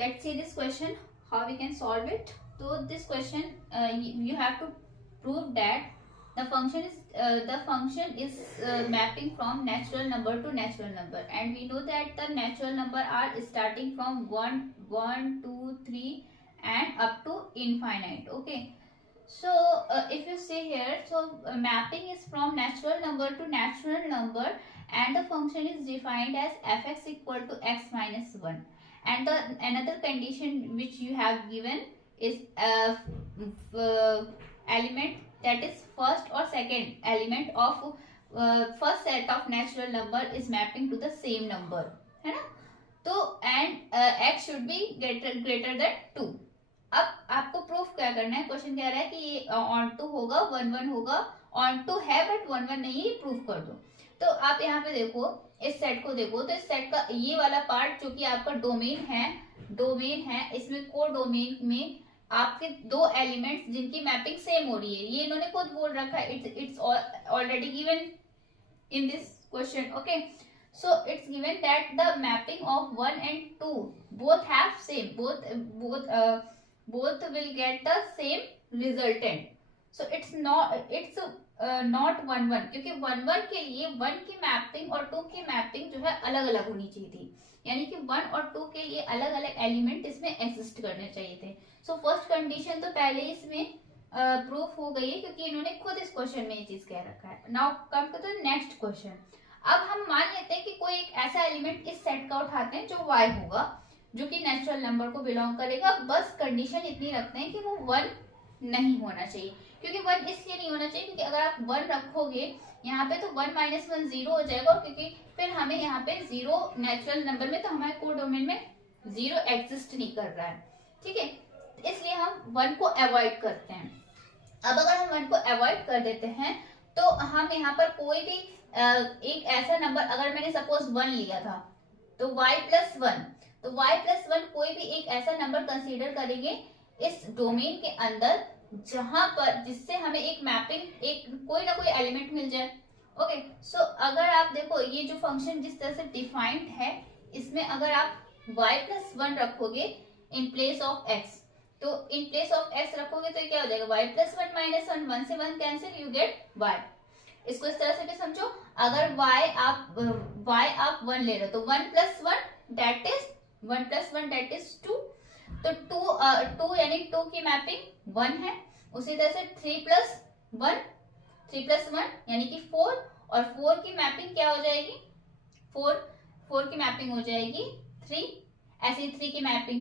let's see this question, how we can solve it. So this question, you have to prove that the function is mapping from natural number to natural number, and we know that the natural number are starting from 1, 1, 2, 3 and up to infinite. Okay, so if you see here, so mapping is from natural number to natural number, and the function is defined as fx equal to x minus 1, and the another condition which you have given is element, that is first or second element of first set of natural number is mapping to the same number, है ना. तो and x should be greater than 2. अब आपको proof क्या करना है, question कह रहा है कि ये ऑन टू होगा, 1 1 होगा, ऑन टू है बट 1 1 नहीं है, प्रूफ कर दो. तो आप यहाँ पे देखो, इस सेट को देखो, तो इस सेट का ये वाला पार्ट जो कि आपका डोमेन है, इसमें को डोमेन में आपके दो एलिमेंट्स जिनकी मैपिंग सेम हो रही है, ये इन्होंने खुद बोल रखा है, it's already given in this question. Okay, so it's given that the mapping of 1 and 2 both have same, both will get the same resultant. So it's not 1 1, क्योंकि 1 1 के लिए 1 की मैपिंग और 2 की मैपिंग जो है अलग अलग होनी चाहिए थी, यानी कि 1 और 2 के लिए अलग अलग एलिमेंट इसमें एग्जिस्ट करने चाहिए थे. सो फर्स्ट कंडीशन तो पहले इसमें प्रूफ हो गई है, क्योंकि इन्होंने खुद इस क्वेश्चन में ये चीज कह रखा है. Now come to the next question. अब हम मान लेते हैं कि कोई एक ऐसा एलिमेंट इस सेट का उठाते हैं जो y होगा, जो कि नेचुरल नंबर को बिलोंग करेगा. बस कंडीशन इतनी रखते हैं कि वो 1 नहीं होना चाहिए. क्योंकि 1 इसलिए नहीं होना चाहिए क्योंकि अगर आप 1 रखोगे यहाँ पे तो 1 माइनस 1 जीरो हो जाएगा, क्योंकि फिर हमें यहाँ पे जीरो नेचुरल नंबर में, तो हमारे कोडोमेन में जीरो एग्जिस्ट नहीं कर रहा है. ठीक है, इसलिए हम 1 को अवॉइड करते हैं. अब अगर हम 1 को अवॉइड कर देते हैं तो हम यहाँ पर कोई भी एक ऐसा नंबर, अगर मैंने सपोज 1 लिया था तो y प्लस 1, तो y प्लस 1 कोई भी एक ऐसा नंबर कंसीडर करेंगे इस डोमेन के अंदर जहां पर जिससे हमें एक मैपिंग, एक कोई ना कोई एलिमेंट मिल जाए. ओके, सो अगर आप देखो ये जो फंक्शन जिस तरह से डिफाइंड है, इसमें अगर आप y प्लस 1 रखोगे इन प्लेस ऑफ x, तो इन प्लेस ऑफ x रखोगे तो क्या हो जाएगा, y प्लस 1 माइनस 1, 1 से 1 कैंसिल, यू गेट y. इसको इस तरह से भी समझो, अगर y आप 1 ले रहे हो तो 1 प्लस 1 दैट इज 2. तो 2 यानी 2 की मैपिंग 1 है. उसी तरह से 3 प्लस 1 यानी कि 4, और 4 की मैपिंग क्या हो जाएगी, 4 की मैपिंग हो जाएगी 3. ऐसे 3 की मैपिंग